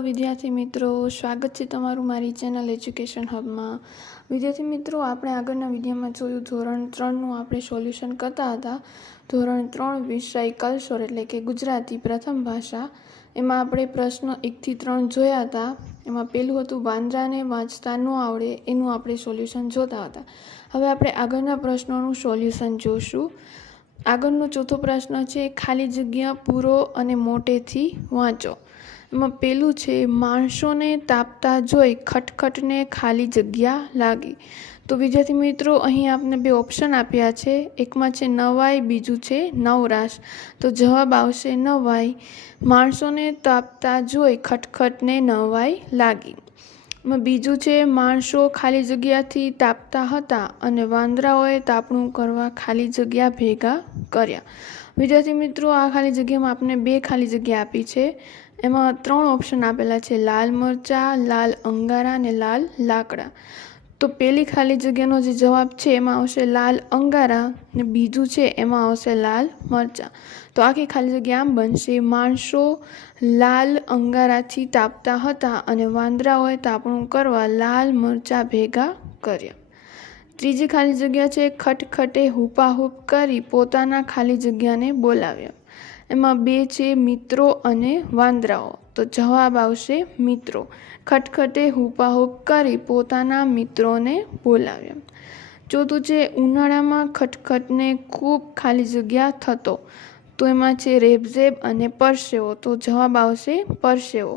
Hello विद्यार्थी मित्रों, स्वागत है तमारू मारी चेनल एज्युकेशन हब में। विद्यार्थी मित्रों, आपणे आगळना विडियोमां जोयुं धोरण 3 नुं आपणे सोल्यूशन करता हता। धोरण 3 विषय कल्चर एटले के गुजराती प्रथम भाषा। एमां आपणे प्रश्न 1 થી 3 जोया हता। एमां पहेलुं हतुं वांदराने वांचता न आवडे एनुं आपणे सोल्यूशन जोता हता। हवे आपणे आगळना प्रश्नोनुं सोल्यूशन जोशुं। आगळनो चौथो प्रश्न छे खाली जग्या पूरो अने मोटेथी वांचो। एमां पेલું છે માણસોને તાપતા જોઈ ખટખટને ખાલી જગ્યા લાગી। તો વિદ્યાર્થી મિત્રો, અહીં આપને બે ઓપ્શન આપ્યા છે, એકમાં છે નવાઈ, બીજું છે નવરાશ। તો જવાબ આવશે નવાઈ। માણસોને તાપતા જોઈ ખટખટને નવાઈ લાગી। બીજું છે માણસો ખાલી જગ્યાથી તાપતા હતા અને વાંદરાઓએ તાપણું કરવા ખાલી જગ્યા ભેગા કર્યા। વિદ્યાર્થી મિત્રો, આ ખાલી જગ્યામાં આપને બે ખાલી જગ્યા આપી છે। એમાં 3 ઓપ્શન આપેલા છે, લાલ મરચા, લાલ અંગારા અને લાલ લાકડા। તો પહેલી ખાલી જગ્યાનો જે જવાબ છે એમાં આવશે લાલ અંગારા અને બીજું છે એમાં આવશે લાલ મરચા। તો આખી ખાલી જગ્યા આમ બનશે, માણસો લાલ અંગારાથી તાપતા હતા અને વાંદરાઓએ તાપણું કરવા લાલ મરચા ભેગા કર્યા। ત્રીજી ખાલી જગ્યા છે ખટખટે હુપાહુપ કરી પોતાના ખાલી જગ્યાને બોલાવ્યા। એમાં બે છે મિત્રો અને વાંદરાઓ। તો જવાબ આવશે મિત્રો। ખટખટે હુપાહુપ કરી પોતાના મિત્રોને બોલાવ્યા। ચોથું છે ઉનાળામાં ખટખટને ખૂબ ખાલી જગ્યા થતો। તો એમાં છે રેબઝેબ અને પરસેવો। તો જવાબ આવશે પરસેવો।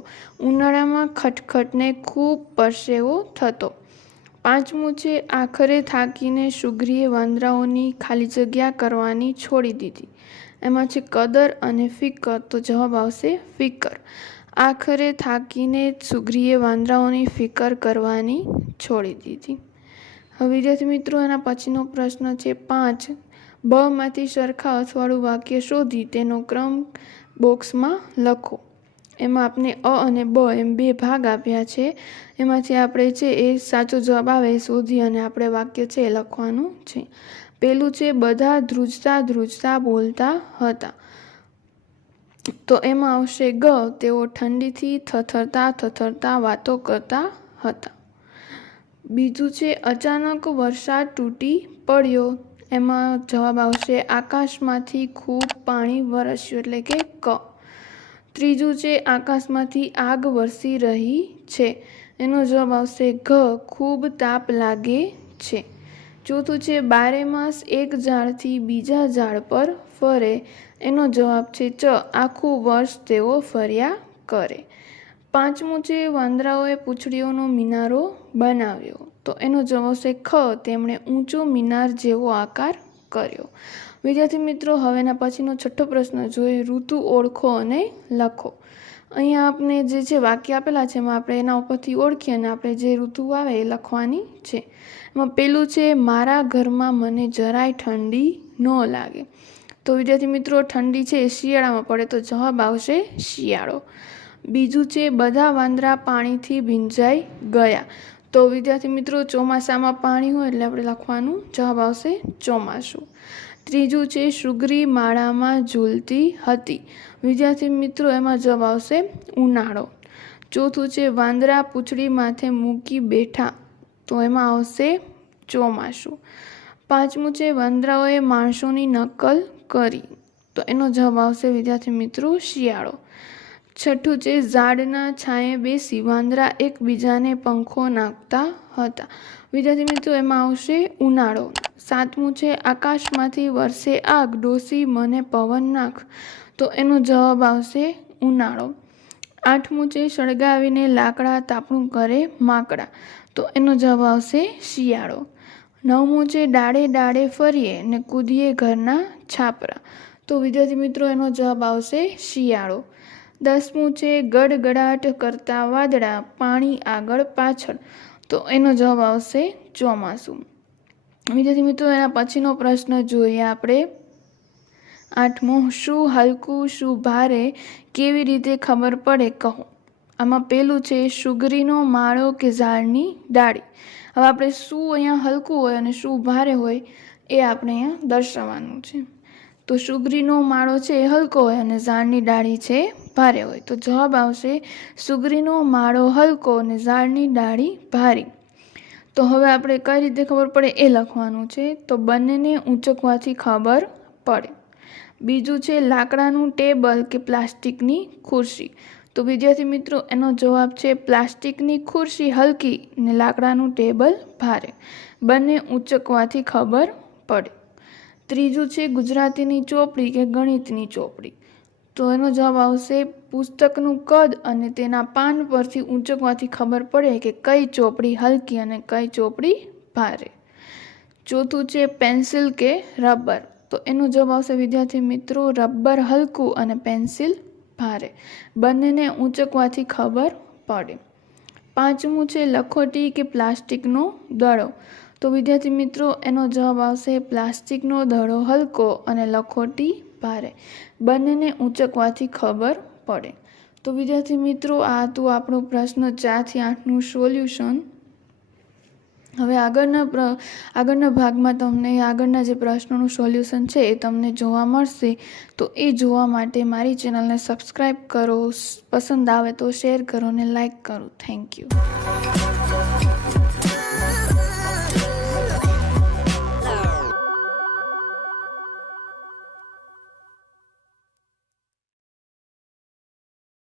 ઉનાળામાં ખટખટને ખૂબ પરસેવો થતો। પાંચમું છે આખરે થાકીને સુગ્રીએ વાંદરાઓની ખાલી જગ્યા કરવાની છોડી દીધી। એમાં છે કદર અને ફિકર। તો જવાબ આવશે ફિકર। આખરે થાકીને સુગ્રીએ વાંદરાઓની ફિકર કરવાની છોડી દીધી। હવે વિદ્યાર્થી મિત્રો, એના પછીનો પ્રશ્ન છે 5। બ માંથી સરખા અથવાળું વાક્ય શોધી તેનો ક્રમ બોક્સમાં લખો। એમાં આપણે અ અને બ એમ બે ભાગ આપ્યા છે। એમાંથી આપણે છે એ સાચો જવાબ આવે એ શોધી અને આપણે વાક્ય છે એ લખવાનું છે। પહેલું છે બધા ધ્રુજતા ધ્રુજતા બોલતા હતા। તો એમાં આવશે ગ, તેઓ ઠંડીથી થથરતા થથરતા વાતો કરતા હતા। બીજું છે અચાનક વરસાદ તૂટી પડ્યો। એમાં જવાબ આવશે આકાશમાંથી ખૂબ પાણી વરસ્યું એટલે કે ક। ત્રીજું છે આકાશમાંથી આગ વરસી રહી છે। એનો જવાબ આવશે ઘ, ખૂબ તાપ લાગે છે। ચોથું છે બારે માસ એક ઝાડથી બીજા ઝાડ પર ફરે। એનો જવાબ છે ચ, આખું વર્ષ તેઓ ફર્યા કરે। પાંચમું છે વાંદરાઓએ પૂંછડીઓનો મિનારો બનાવ્યો। તો એનો જવાબ આવશે ખ, તેમણે ઊંચો મિનાર જેવો આકાર કર્યો। વિદ્યાર્થી મિત્રો, હવે એના પછીનો છઠ્ઠો પ્રશ્ન જોઈએ, ઋતુ ઓળખો અને લખો। અહીંયા આપણે જે છે વાક્ય આપેલા છે એમાં આપણે એના ઉપરથી ઓળખીએ અને આપણે જે ઋતુ આવે એ લખવાની છે। એમાં પેલું છે મારા ઘરમાં મને જરાય ઠંડી ન લાગે। તો વિદ્યાર્થી મિત્રો, ઠંડી છે એ શિયાળામાં પડે, તો જવાબ આવશે શિયાળો। બીજું છે બધા વાંદરા પાણીથી ભીંજાઈ ગયા। તો વિદ્યાર્થી મિત્રો, ચોમાસામાં પાણી હોય એટલે આપણે લખવાનું જવાબ આવશે ચોમાસું। ત્રીજું છે સુગ્રી માળામાં ઝૂલતી હતી। વિદ્યાર્થી મિત્રો, એમાં જવાબ આવશે ઉનાળો। ચોથું છે વાંદરા પૂંછડી માથે મૂકી બેઠા। તો એમાં આવશે ચોમાસું। પાંચમું છે વાંદરાઓએ માણસોની નકલ કરી। તો એનો જવાબ આવશે વિદ્યાર્થી મિત્રો શિયાળો। છઠ્ઠું છે ઝાડના છાંયે બેસી વાંદરા એકબીજાને પંખો નાખતા હતા। વિદ્યાર્થી મિત્રો, એમાં આવશે ઉનાળો। સાતમું છે આકાશમાંથી વરસે આગ, ડોસી મને પવન નાખ। તો એનો જવાબ આવશે ઉનાળો। આઠમું છે સળગાવીને લાકડા તાપણું કરે માકડા। તો એનો જવાબ આવશે શિયાળો। નવમું છે ડાળે ડાળે ફરીએ ને કૂદીએ ઘરના છાપરા। તો વિદ્યાર્થી મિત્રો, એનો જવાબ આવશે શિયાળો। 10મું છે ગડગડાટ કરતા વાદળા, પાણી આગળ પાછળ। તો એનો જવાબ આવશે ચોમાસું। વિદ્યાર્થી મિત્રો, એના પછીનો પ્રશ્ન જોઈએ આપણે 8મો, શું હલકું શું ભારે કેવી રીતે ખબર પડે કહો। આમાં પેલું છે સુગરીનો માળો કે ઝાડની ડાળી। હવે આપણે શું અહીંયા હલકું હોય અને શું ભારે હોય એ આપણે અહીંયા દર્શાવવાનું છે। તો સુગરીનો માળો છે એ હલકો હોય અને ઝાડની ડાળી છે ભારે હોય. તો જવાબ આવશે સુગરીનો માળો હલકો અને ઝાડની ડાળી ભારી. તો હવે આપણે કઈ રીતે ખબર પડે એ લખવાનું છે. તો બંનેને ઊંચકવાથી ખબર પડે. બીજું છે લાકડાનું ટેબલ કે પ્લાસ્ટિકની ખુરશી. તો વિદ્યાર્થી મિત્રો એનો જવાબ છે પ્લાસ્ટિકની ખુરશી હલકી ને લાકડાનું ટેબલ ભારે. બંને ઊંચકવાથી ખબર પડે. ત્રીજું છે ગુજરાતીની ચોપડી કે ગણિતની ચોપડી. તો એનો જવાબ આવશે પુસ્તકનું કદ અને તેના પાન પરથી ઊંચકવાથી ખબર પડે કે કઈ ચોપડી હલકી અને કઈ ચોપડી ભારે. ચોથું છે પેન્સિલ કે રબર. તો એનો જવાબ આવશે વિદ્યાર્થી મિત્રો રબર હલકું અને પેન્સિલ ભારે. બંનેને ઊંચકવાથી ખબર પડે. પાંચમું છે લખોટી કે પ્લાસ્ટિકનો દડો. તો વિદ્યાર્થી મિત્રો એનો જવાબ આવશે પ્લાસ્ટિકનો દડો હલકો અને લખોટી ભારે. બંનેને ઊંચકવાથી ખબર પડે. તો વિદ્યાર્થી મિત્રો આ હતું આપણું પ્રશ્ન 4 થી 8નું સોલ્યુશન. હવે આગળના ભાગમાં તમને આગળના જે પ્રશ્નોનું સોલ્યુશન છે એ તમને જોવા મળશે. તો એ જોવા માટે મારી ચેનલને સબસ્ક્રાઈબ કરો, પસંદ આવે તો શેર કરો અને લાઈક કરો. Thank you.